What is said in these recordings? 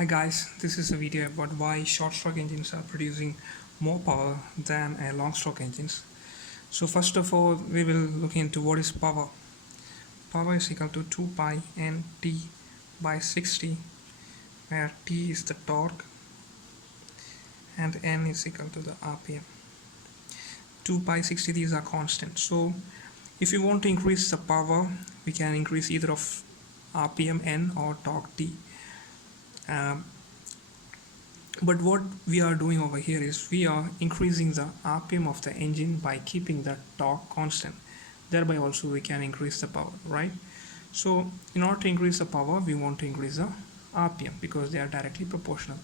Hi guys, this is a video about why short stroke engines are producing more power than long stroke engines. So first of all, we will look into what is power. Power is equal to 2 pi n t by 60, where t is the torque and n is equal to the rpm. 2 pi 60, these are constant. So if you want to increase the power, we can increase either of rpm n or torque t. But what we are doing over here is we are increasing the rpm of the engine by keeping the torque constant. Thereby also we can increase the power, right? So in order to increase the power, we want to increase the rpm because they are directly proportional.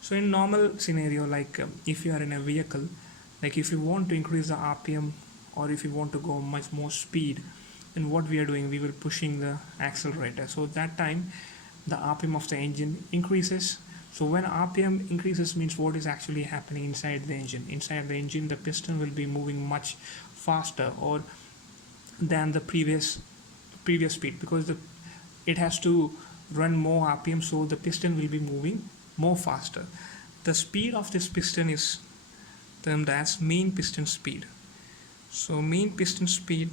So in normal scenario, like if you are in a vehicle, like if you want to increase the rpm or if you want to go much more speed, then what we are doing, we will pushing the accelerator. So that time the rpm of the engine increases. So when rpm increases means what is actually happening inside the engine. Inside the engine, the piston will be moving much faster or than the previous speed, because it has to run more rpm, so the piston will be moving more faster. The speed of this piston is termed as mean piston speed. So mean piston speed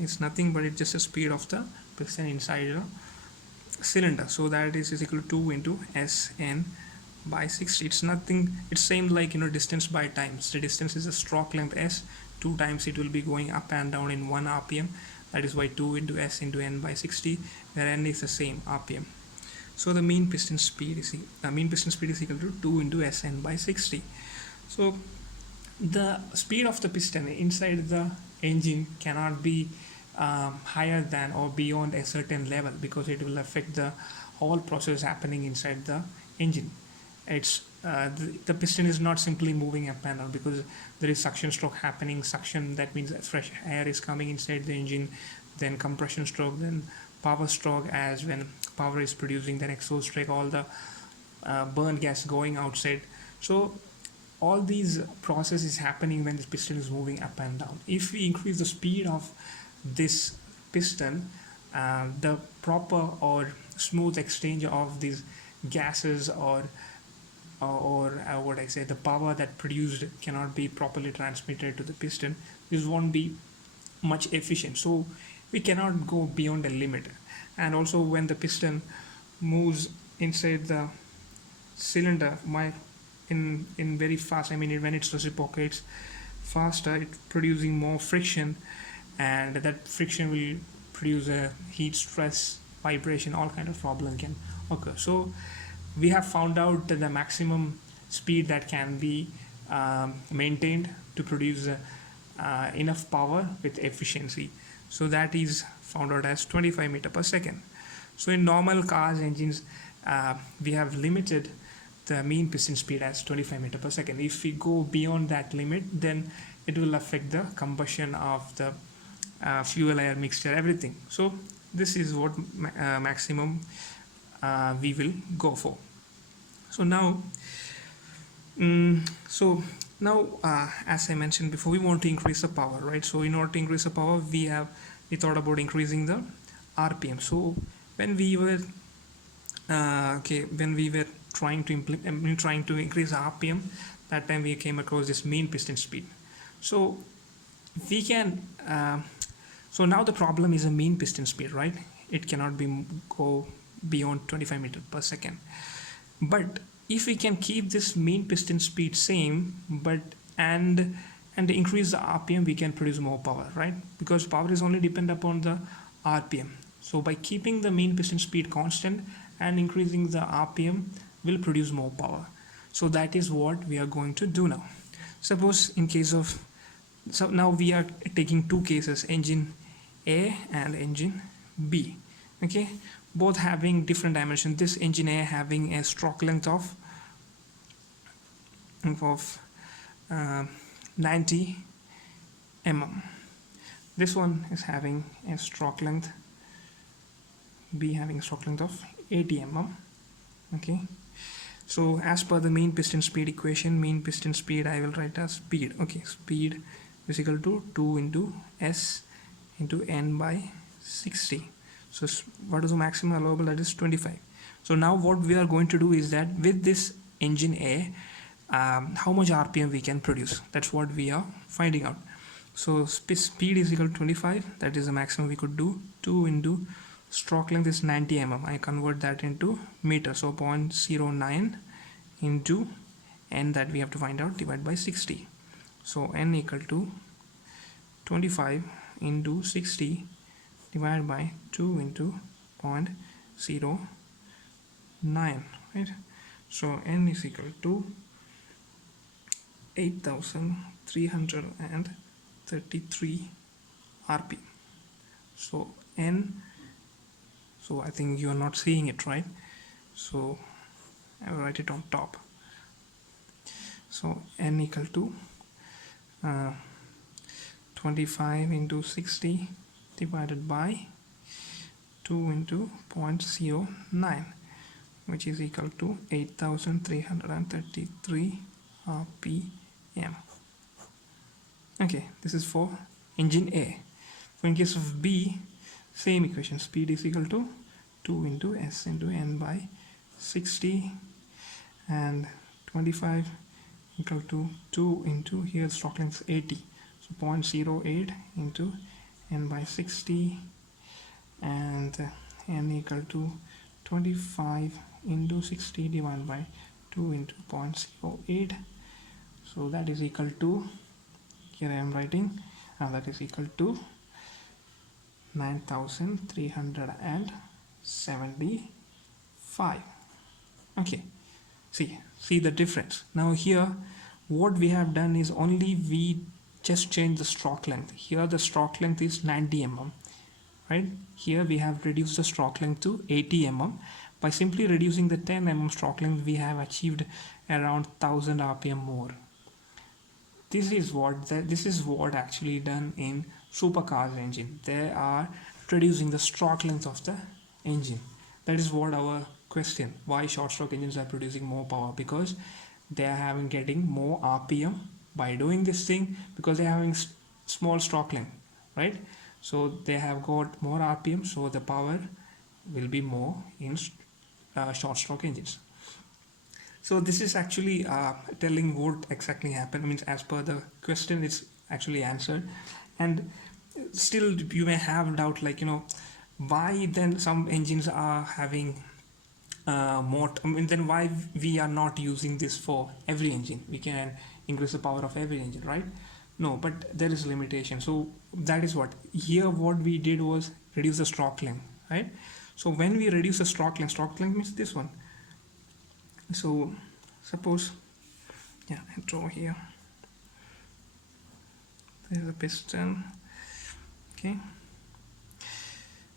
is nothing but it's just a speed of the piston inside the cylinder. So that is equal to 2 into Sn by 60. It's nothing, it's same like distance by times. The distance is a stroke length S, 2 times it will be going up and down in 1 rpm. That is why 2 into S into n by 60, where n is the same rpm. So the mean piston speed is equal to 2 into Sn by 60. So the speed of the piston inside the engine cannot be higher than or beyond a certain level, because it will affect the whole process happening inside the engine. It's the piston is not simply moving up and down, because there is suction stroke happening. Suction, that means that fresh air is coming inside the engine, then compression stroke, then power stroke, as when power is producing, then exhaust stroke, all the burn gas going outside. So all these process is happening when this piston is moving up and down. If we increase the speed of this piston, the proper or smooth exchange of these gases or what I say, the power that produced cannot be properly transmitted to the piston. This won't be much efficient, so we cannot go beyond a limit. And also when the piston moves inside the cylinder in very fast, I mean when it reciprocates faster, it's producing more friction, and that friction will produce a heat, stress, vibration, all kind of problem can occur. So we have found out that the maximum speed that can be maintained to produce enough power with efficiency. So that is found out as 25 meter per second. So in normal cars engines, we have limited the mean piston speed as 25 meter per second. If we go beyond that limit, then it will affect the combustion of the fuel air mixture, everything. So this is what maximum we will go for. So now as I mentioned before, we want to increase the power, right? So in order to increase the power, we thought about increasing the rpm. So when we were trying to increase rpm, that time we came across this mean piston speed. So we can so now the problem is a mean piston speed, right? It cannot go beyond 25 meters per second. But if we can keep this mean piston speed same, but and increase the rpm, we can produce more power, right? Because power is only dependent upon the rpm. So by keeping the mean piston speed constant and increasing the rpm, will produce more power. So that is what we are going to do now. Suppose in case of, so now we are taking two cases, engine A and engine B. Okay, both having different dimensions. This engine A having a stroke length of 90 mm. This one is having a stroke length, B having a stroke length of 80 mm. Okay, so as per the mean piston speed equation, mean piston speed I will write as speed. Okay, speed is equal to 2 into S into n by 60. So what is the maximum allowable? That is 25. So now what we are going to do is that with this engine A, how much RPM we can produce. That's what we are finding out. So speed is equal to 25. That is the maximum we could do. 2 into stroke length is 90 mm. I convert that into meter. So 0.09 into n that we have to find out divided by 60. So n equal to 25 into 60 divided by 2 into 0.09, right? So n is equal to 8,333 rpm. So n, so I think you are not seeing it, right? So I will write it on top. So n equal to 25 into 60 divided by 2 into 0.09, which is equal to 8,333 rpm. Okay, this is for engine A. So in case of B, same equation. Speed is equal to 2 into s into n by 60, and 25 equal to 2 into, here stroke length is 80, so 0.08 into n by 60, and n equal to 25 into 60 divided by 2 into 0.08. So that is equal to, here I am writing, and that is equal to 9,375. Okay, see the difference. Now here what we have done is only we just change the stroke length. Here the stroke length is 90 mm, right? Here we have reduced the stroke length to 80 mm. By simply reducing the 10 mm stroke length, we have achieved around 1000 rpm more. This is what actually done in supercars engine. They are reducing the stroke length of the engine. That is what our question, why short stroke engines are producing more power, because they are getting more rpm by doing this thing, because they are having small stroke length, right? So they have got more rpm, so the power will be more in short stroke engines. So this is actually telling what exactly happened. I mean, as per the question, it's actually answered. And still you may have doubt, like, why then some engines are having more, then why we are not using this for every engine. We can increase the power of every engine, right? No, but there is limitation. So that is what here what we did was reduce the stroke length, right? So when we reduce the stroke length means this one. So suppose, yeah, I draw here, there's a piston. Okay,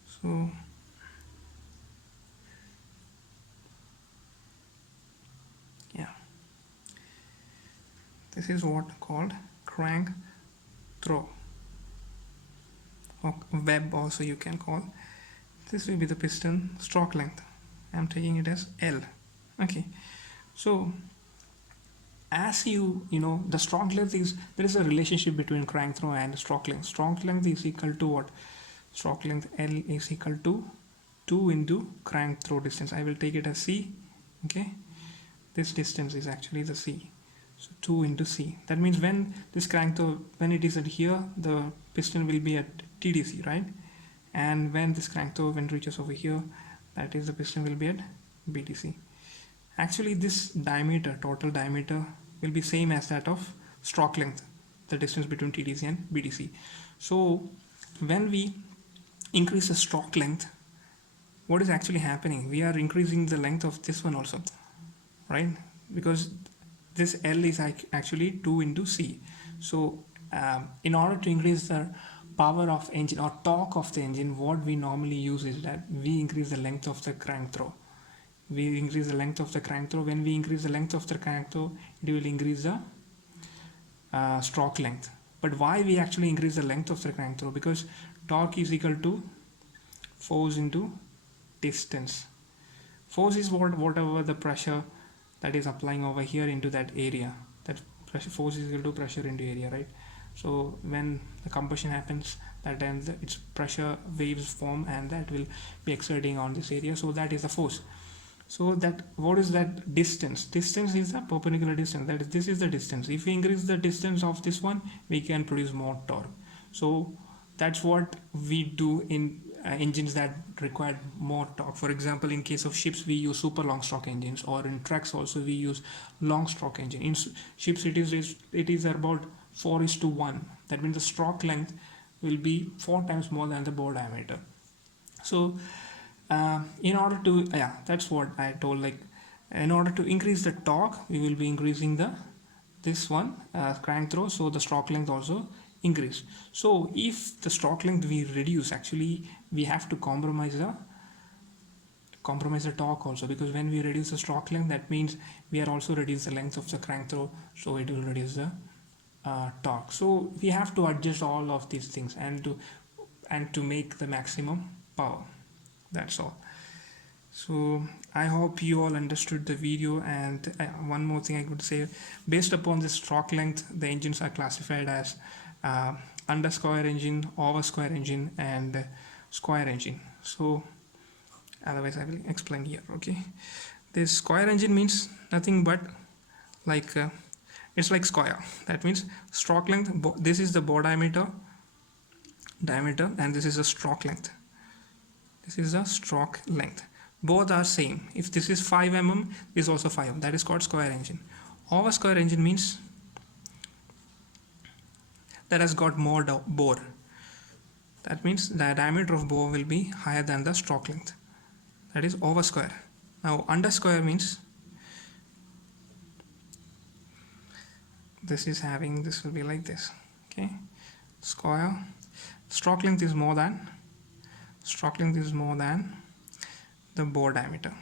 so yeah, this is what called crank throw, or web also you can call. This will be the piston stroke length. I'm taking it as L. Okay, so as you know, the stroke length is, there is a relationship between crank throw and stroke length. Stroke length is equal to what? Stroke length L is equal to 2 into crank throw distance. I will take it as C. Okay, this distance is actually the C. So 2 into C. That means when this crank throw, when it is at here, the piston will be at TDC, right? And when this crank throw, when it reaches over here, that is the piston will be at BDC. Actually this diameter, total diameter, will be same as that of stroke length, the distance between TDC and BDC. So when we increase the stroke length, what is actually happening? We are increasing the length of this one also, right? Because this L is actually 2 into C. So in order to increase the power of engine or torque of the engine, what we normally use is that we increase the length of the crank throw. We increase the length of the crank throw. When we increase the length of the crank throw, it will increase the stroke length. But why we actually increase the length of the crank throw? Because torque is equal to force into distance. Force is whatever the pressure that is applying over here into that area. That pressure, force is equal to pressure into area, right? So when the combustion happens, that then its pressure waves form, and that will be exerting on this area. So that is the force. So that, what is that distance? Distance is the perpendicular distance. That is, this is the distance. If we increase the distance of this one, we can produce more torque. So that's what we do in engines that require more torque. For example, in case of ships, we use super long stroke engines, or in trucks also we use long stroke engine. In ships, it is about 4:1. That means the stroke length will be 4 times more than the bore diameter. So in order to, yeah, that's what I told, like in order to increase the torque, we will be increasing the this one crank throw, so the stroke length also increase. So if the stroke length we reduce, actually we have to compromise the torque also, because when we reduce the stroke length, that means we are also reduce the length of the crank throw, so it will reduce the torque. So we have to adjust all of these things and to make the maximum power. That's all. So I hope you all understood the video. And one more thing I could say, based upon this stroke length, the engines are classified as under square engine, over square engine, and square engine. So otherwise I will explain here. Okay, this square engine means nothing but like it's like square. That means stroke length, this is the bore diameter, and this is the stroke length. This is the stroke length. Both are same. If this is 5 mm, this is also 5 mm. That is called square engine. Over square engine means that has got more bore. That means the diameter of bore will be higher than the stroke length. That is over square. Now under square means this will be like this. Okay, square. Stroke length is more than the bore diameter.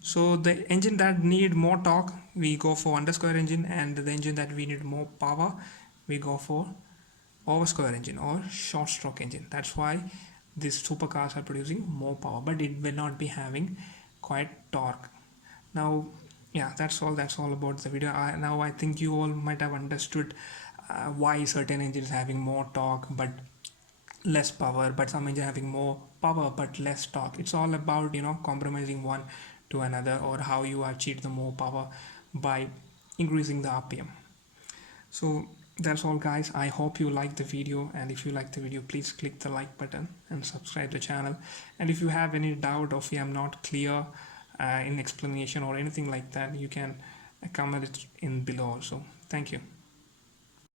So the engine that need more torque, we go for under square engine, and the engine that we need more power, we go for over square engine or short stroke engine. That's why these supercars are producing more power, but it will not be having quite torque. Now, yeah, that's all about the video. Now I think you all might have understood why certain engines having more torque but less power, but some engine having more power but less torque. It's all about compromising one to another, or how you achieve the more power by increasing the RPM. So that's all, guys. I hope you like the video, and if you like the video, please click the like button and subscribe the channel. And if you have any doubt, or if I'm not clear in explanation or anything like that, you can comment it in below also. Thank you.